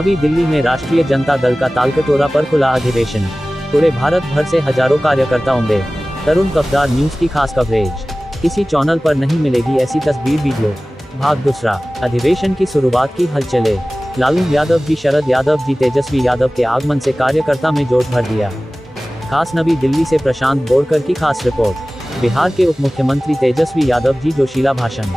नवी दिल्ली में राष्ट्रीय जनता दल का तालकटोरा पर खुला अधिवेशन। पूरे भारत भर से हजारों कार्यकर्ता उमड़े। तरुण कफदार न्यूज की खास कवरेज। किसी चैनल पर नहीं मिलेगी ऐसी तस्वीर वीडियो। भाग दूसरा। अधिवेशन की शुरुआत की हलचले। लालू यादव जी, शरद यादव जी, तेजस्वी यादव के आगमन से कार्यकर्ता में जोश भर दिया। खास नवी दिल्ली से प्रशांत बोरकर की खास रिपोर्ट। बिहार के उप मुख्यमंत्री तेजस्वी यादव जी जोशीला भाषण।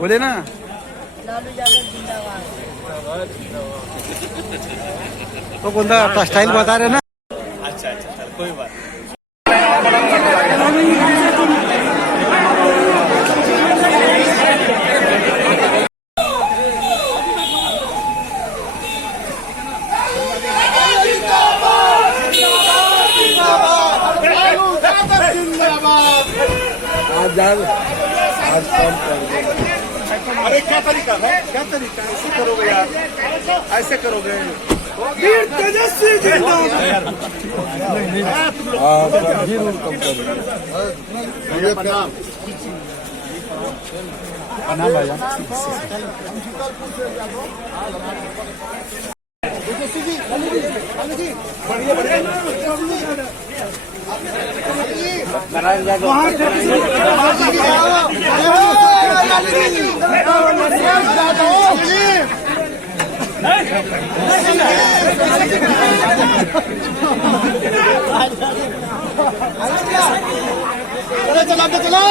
बोले ना। लालू यादव जिंदाबाद। तो कोणता आपका स्टाइल बता रहे ना। अच्छा चल कोई बात। आज कम कर। अरे क्या तरीका है, क्या तरीका ऐसे करोगे यार, ऐसे करोगे। वीर तेजस्वी जिंदाबाद। जरूर कम कर। नाम भाई चला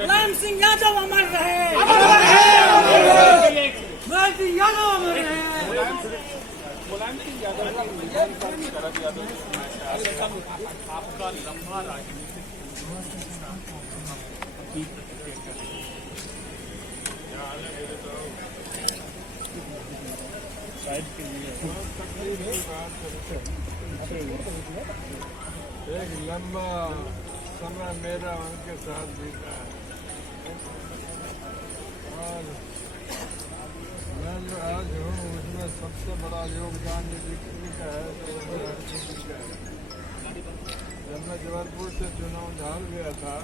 मुलायम सिंह यादव अमर रहे। मुलायम सिंह यादव अमर रहे। आपका लंबा राजनीतिक एक लंबा समय मेरा उनके साथ बीता है और मैं जो आज हूँ उसमें सबसे बड़ा योगदान यदि किसी का है तो राजनीति का है। जब मैं जबलपुर से चुनाव हार गया था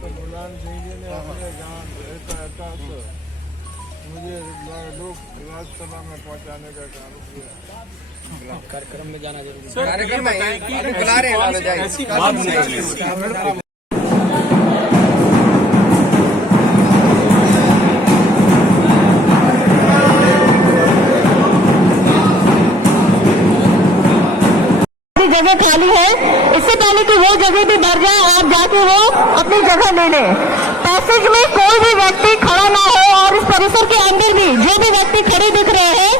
तो मुलायम सिंह जी ने अपने गाँव रहता तो मुझे लोग राज्यसभा में पहुँचाने का काम किया। कार्यक्रम में जाना जरूरी है। कार्यक्रम बुला रहे हैं ऐसी बात नहीं। जगह खाली है, इससे पहले कि वो जगह भी भर जाए आप जाके वो अपनी जगह ले लें। पैसेज में कोई भी व्यक्ति खड़ा ना हो और इस परिसर के अंदर भी जो भी व्यक्ति खड़े दिख रहे हैं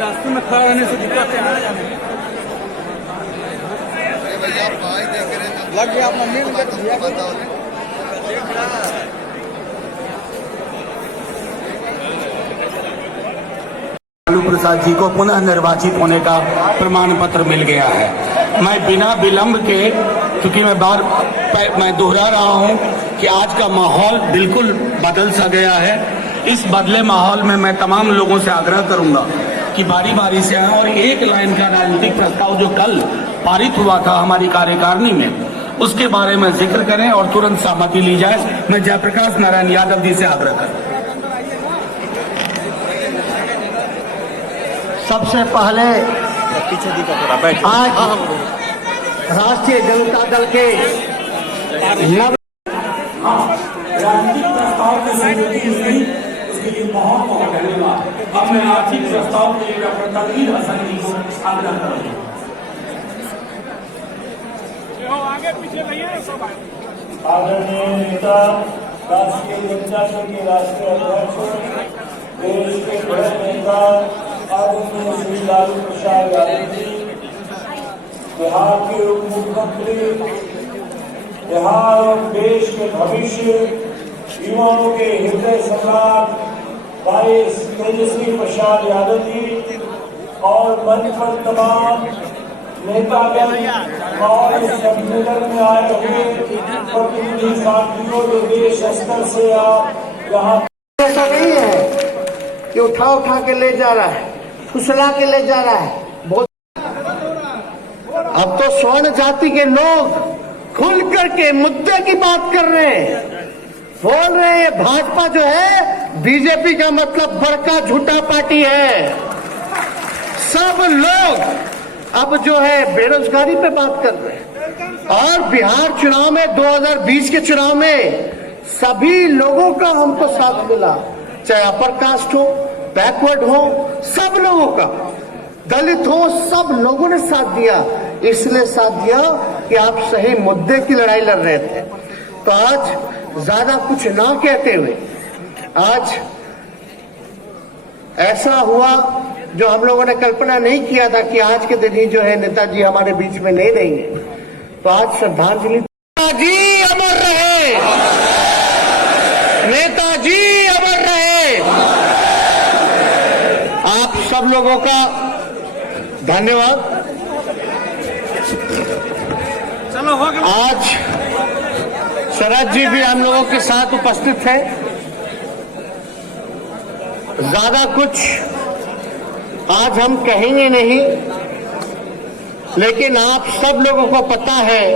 रास्ते में खड़ा रहने से दिक्कत है। लग गया अपना मिल कर दिया लालू प्रसाद जी को पुनः निर्वाचित होने का प्रमाण पत्र मिल गया है। मैं बिना विलंब के, क्योंकि मैं दोहरा रहा हूं कि आज का माहौल बिल्कुल बदल सा गया है। इस बदले माहौल में मैं तमाम लोगों से आग्रह करूंगा कि बारी बारी से आए और एक लाइन का राजनीतिक प्रस्ताव जो कल पारित हुआ था हमारी कार्यकारिणी में, उसके बारे में जिक्र करें और तुरंत सहमति ली जाए। मैं जयप्रकाश नारायण यादव जी से आग्रह करूं। सबसे पहले आज राष्ट्रीय जनता दल के राजनीतिक प्रस्ताव के इसके लिए बहुत बहुत धन्यवाद। अब मैं आर्थिक प्रस्ताव के लिए डॉक्टर तनवीर हसन जी को आग्रह करूंगा। आदरणीय नेता, राष्ट्रीय जनता दल के राष्ट्रीय अध्यक्ष, देश के बड़े नेता आदरणीय श्री लालू प्रसाद यादव जी, बिहार के उप मुख्यमंत्री, बिहार और देश के भविष्य, युवाओं के हृदय सम्राट भाई तेजस्वी प्रसाद यादव जी और मंच पर तमाम नेतागण और इस सम्मेलन में आए हुए प्रतिनिधि साथियों जो देश स्तर से आप यहाँ। ऐसा नहीं है कि उठा उठा के ले जा रहा है, फुसला के ले जा रहा है। बहुत अब तो स्वर्ण जाति के लोग खुल करके मुद्दे की बात कर रहे हैं, बोल रहे हैं भाजपा जो है बीजेपी का मतलब बड़का झूठा पार्टी है। सब लोग अब जो है बेरोजगारी पे बात कर रहे हैं और बिहार चुनाव में 2020 के चुनाव में सभी लोगों का हमको साथ मिला, चाहे अपर कास्ट हो, बैकवर्ड हो, सब लोगों का, दलित हो, सब लोगों ने साथ दिया। इसलिए साथ दिया कि आप सही मुद्दे की लड़ाई लड़ रहे थे। तो आज ज्यादा कुछ ना कहते हुए आज ऐसा हुआ जो हम लोगों ने कल्पना नहीं किया था कि आज के दिन ही जो है नेताजी हमारे बीच में नहीं रहेंगे। तो आज श्रद्धांजलि। नेताजी अमर रहे, नेताजी अमर रहे। सब लोगों का धन्यवाद। आज शरद जी भी हम लोगों के साथ उपस्थित है। ज्यादा कुछ आज हम कहेंगे नहीं, लेकिन आप सब लोगों को पता है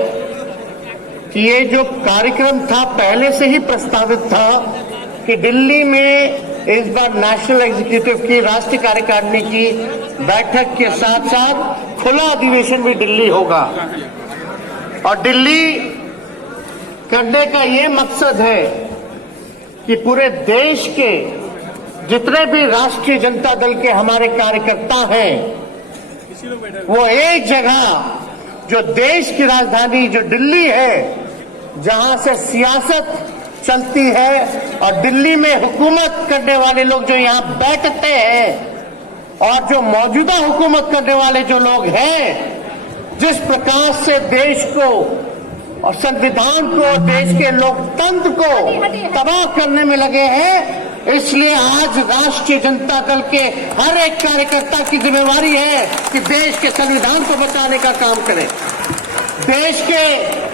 कि ये जो कार्यक्रम था पहले से ही प्रस्तावित था कि दिल्ली में इस बार नेशनल एग्जीक्यूटिव की राष्ट्रीय कार्यकारिणी की बैठक के साथ साथ खुला अधिवेशन भी दिल्ली होगा। और दिल्ली करने का ये मकसद है कि पूरे देश के जितने भी राष्ट्रीय जनता दल के हमारे कार्यकर्ता हैं वो एक जगह, जो देश की राजधानी जो दिल्ली है, जहां से सियासत चलती है और दिल्ली में हुकूमत करने वाले लोग जो यहां बैठते हैं और जो मौजूदा हुकूमत करने वाले जो लोग हैं, जिस प्रकार से देश को और संविधान को, देश के लोकतंत्र को तबाह करने में लगे हैं, इसलिए आज राष्ट्रीय जनता दल के हर एक कार्यकर्ता की जिम्मेवारी है कि देश के संविधान को बचाने का काम करें, देश के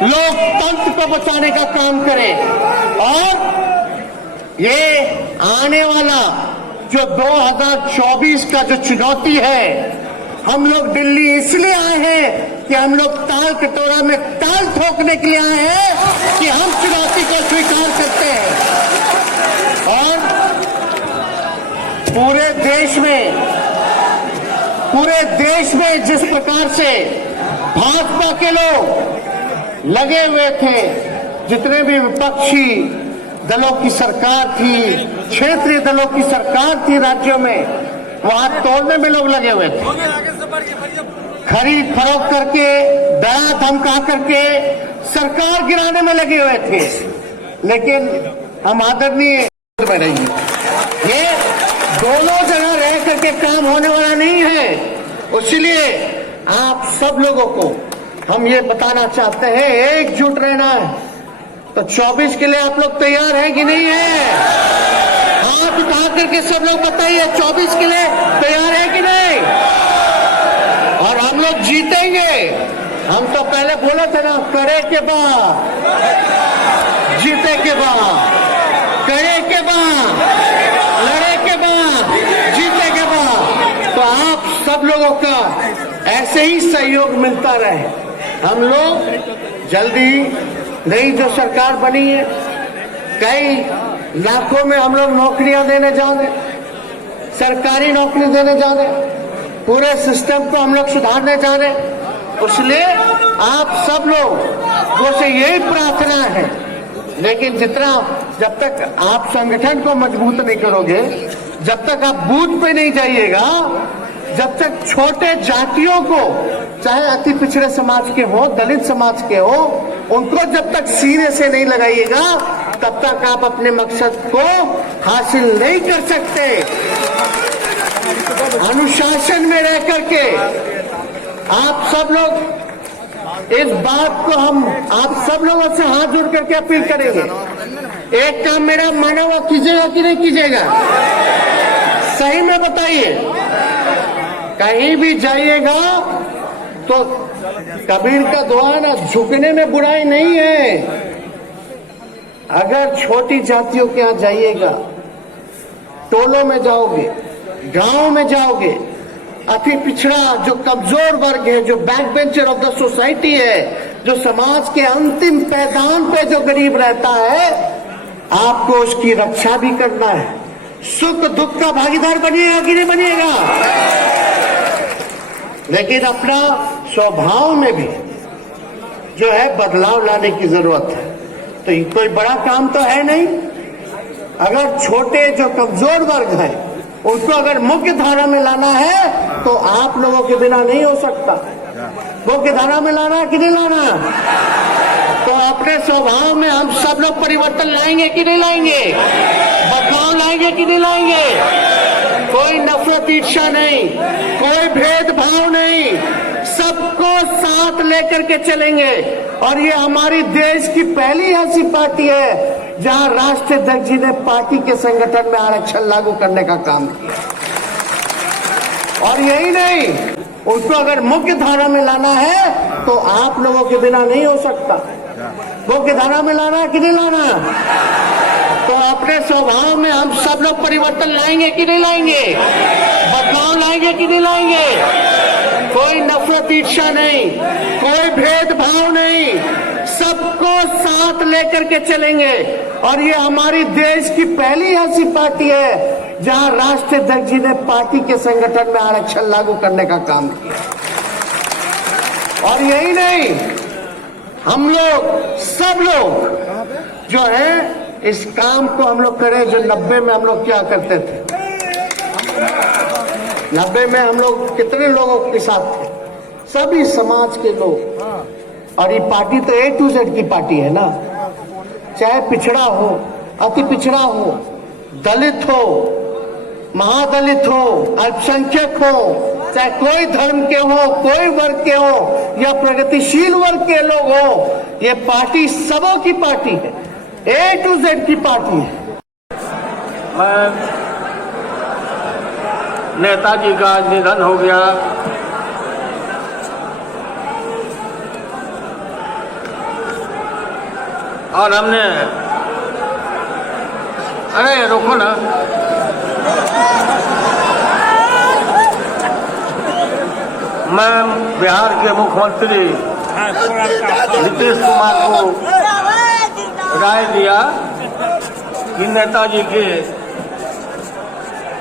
लोकतंत्र को बचाने का काम करें। और ये आने वाला जो 2024 का जो चुनौती है, हम लोग दिल्ली इसलिए आए हैं कि हम लोग ताल कटोरा में ताल ठोकने के लिए आए हैं कि हम चुनौती को स्वीकार करते हैं। और पूरे देश में जिस प्रकार से भाजपा के लोग लगे हुए थे, जितने भी विपक्षी दलों की सरकार थी, क्षेत्रीय दलों की सरकार थी राज्यों में, वहां तोड़ने में लोग लगे हुए थे, खरीद फरोख्त करके, डरा धमका करके सरकार गिराने में लगे हुए थे। लेकिन हम आदरणीय में रहिए, ये दोनों जगह रह करके काम होने वाला नहीं है। इसलिए आप सब लोगों को हम ये बताना चाहते हैं, एकजुट रहना है। तो 24 के लिए आप लोग तैयार हैं कि नहीं है? हाथ उठा करके सब लोग बताइए, 24 के लिए तैयार है कि नहीं? और हम लोग जीतेंगे। हम तो पहले बोले थे ना, करे के बाद जीते के बाद, करे के बाद, लड़े के बाद, जीते के बाद। तो आप सब लोगों का ऐसे ही सहयोग मिलता रहे। हम लोग जल्दी नई जो सरकार बनी है, कई लाखों में हम लोग नौकरियां देने जा रहे, सरकारी नौकरी देने जा रहे, पूरे सिस्टम को हम लोग सुधारने जा रहे। इसलिए आप सब लोग से यही प्रार्थना है। लेकिन जब तक आप संगठन को मजबूत नहीं करोगे, जब तक आप बूथ पे नहीं जाइएगा, जब तक छोटे जातियों को, चाहे अति पिछड़े समाज के हो, दलित समाज के हो, उनको जब तक सीने से नहीं लगाइएगा, तब तक आप अपने मकसद को हासिल नहीं कर सकते। अनुशासन में रह करके आप सब लोग इस बात को हम आप सब लोगों से हाथ जोड़ करके अपील करेंगे। एक काम मेरा माना हुआ कीजिएगा कि नहीं कीजिएगा? सही में बताइए। कहीं भी जाइएगा तो कबीर का दुआ ना, झुकने में बुराई नहीं है। अगर छोटी जातियों के यहाँ जाइएगा, टोलों में जाओगे, गांव में जाओगे, अति पिछड़ा जो कमजोर वर्ग है, जो back bencher of the society है, जो समाज के अंतिम पैदान पे जो गरीब रहता है, आपको उसकी रक्षा भी करना है। सुख दुख का भागीदार बनिएगा कि नहीं बनिएगा? लेकिन अपना स्वभाव में भी जो है बदलाव लाने की जरूरत है। तो ये कोई बड़ा काम तो है नहीं। अगर छोटे जो कमजोर वर्ग है उनको अगर मुख्य धारा में लाना है तो आप लोगों के बिना नहीं हो सकता। मुख्य धारा में लाना कि नहीं लाना? तो अपने स्वभाव में हम सब लोग परिवर्तन लाएंगे कि नहीं लाएंगे? बदलाव लाएंगे कि नहीं लाएंगे? कोई नफरत ईर्ष्या नहीं, कोई भेदभाव नहीं, सबको साथ लेकर के चलेंगे। और ये हमारी देश की पहली ऐसी पार्टी है जहां राष्ट्रीय अध्यक्ष जी ने पार्टी के संगठन में आरक्षण लागू करने का काम किया। और यही नहीं, उसको अगर मुख्य धारा में लाना है तो आप लोगों के बिना नहीं हो सकता। मुख्य धारा में लाना है कि नहीं लाना? तो अपने स्वभाव में हम सब लोग परिवर्तन लाएंगे कि नहीं लाएंगे? बदलाव लाएंगे कि नहीं लाएंगे? कोई नफरत ईर्ष्या नहीं, कोई भेदभाव नहीं, सबको साथ लेकर के चलेंगे। और ये हमारी देश की पहली ऐसी पार्टी है जहां राष्ट्रीय अध्यक्ष जी ने पार्टी के संगठन में आरक्षण लागू करने का काम किया। और यही नहीं, हम लोग सब लोग जो है इस काम को हम लोग करें जो 90 में हम लोग क्या करते थे। 90 में हम लोग कितने लोगों के साथ थे? सभी समाज के लोग। और ये पार्टी तो A to Z की पार्टी है ना, चाहे पिछड़ा हो, अति पिछड़ा हो, दलित हो, महादलित हो, अल्पसंख्यक हो, चाहे कोई धर्म के हो, कोई वर्ग के हो या प्रगतिशील वर्ग के लोग हो, ये पार्टी सबों की पार्टी है, A to Z की पार्टी है। मैं नेताजी का आज निधन हो गया। और हमने, अरे रोको ना, मैं बिहार के मुख्यमंत्री नीतीश कुमार को राय दिया कि नेताजी के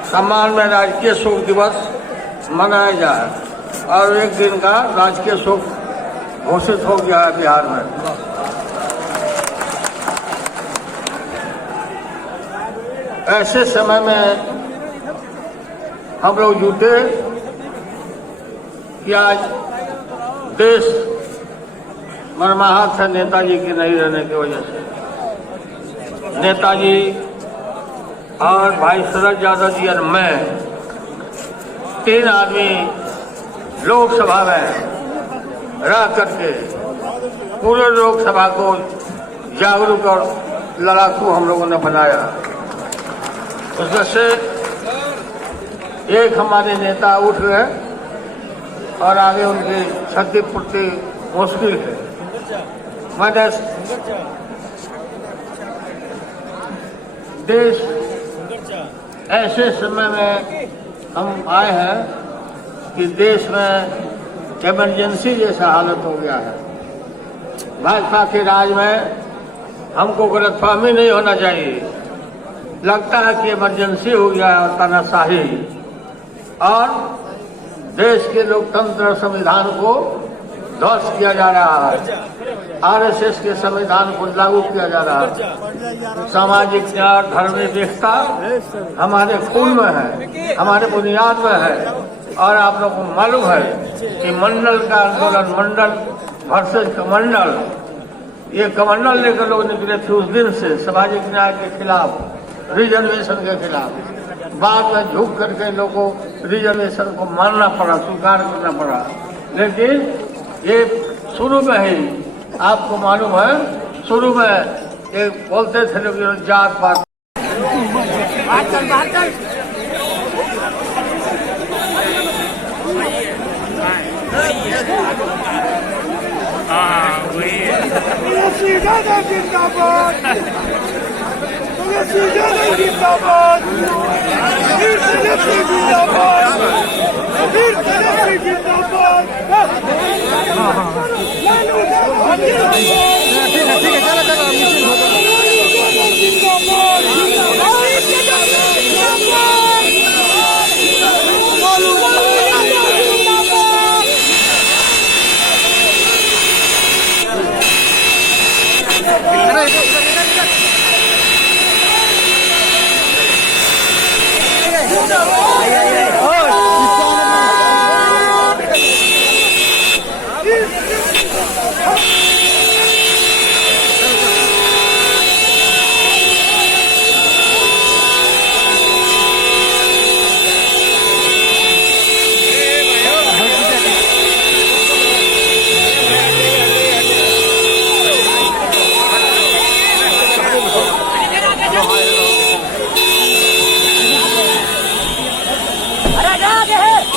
सम्मान में राजकीय शोक दिवस मनाया जाए और एक दिन का राजकीय शोक घोषित हो गया है बिहार में। ऐसे समय में हम लोग जुटे कि आज देश मरमाहत है नेताजी के नहीं रहने की वजह से। नेताजी और भाई शरद यादव जी और मैं 3 आदमी लोकसभा में रह करके पूरे लोकसभा को जागरूक और लड़ाकू हम लोगों ने बनाया। उसमें से एक हमारे नेता उठ गए और आगे उनकी क्षतिपूर्ति मुश्किल है। मैंने देश ऐसे समय में हम आए हैं कि देश में इमरजेंसी जैसा हालत हो गया है। भाजपा के राज में हमको गलतफहमी नहीं होना चाहिए। लगता है कि इमरजेंसी हो गया है और तानाशाही, और देश के लोकतंत्र संविधान को ध्वस्त किया जा रहा है। आरएसएस के संविधान को लागू किया जा रहा है। सामाजिक न्याय, धर्मनिरपेक्षता हमारे खून में है, हमारे बुनियाद में है। और आप लोगों को मालूम है कि मंडल का आंदोलन, मंडल वर्सेस कमंडल, ये कमंडल लेकर लोग निकले थे उस दिन से सामाजिक न्याय के खिलाफ, रिजर्वेशन के खिलाफ। बाद में झुक करके लोगों को रिजर्वेशन को मानना पड़ा, स्वीकार करना पड़ा। लेकिन ये शुरू में ही आपको मालूम है, शुरू में एक बोलते थे लोग जात पात। जिंदाबाद आगे है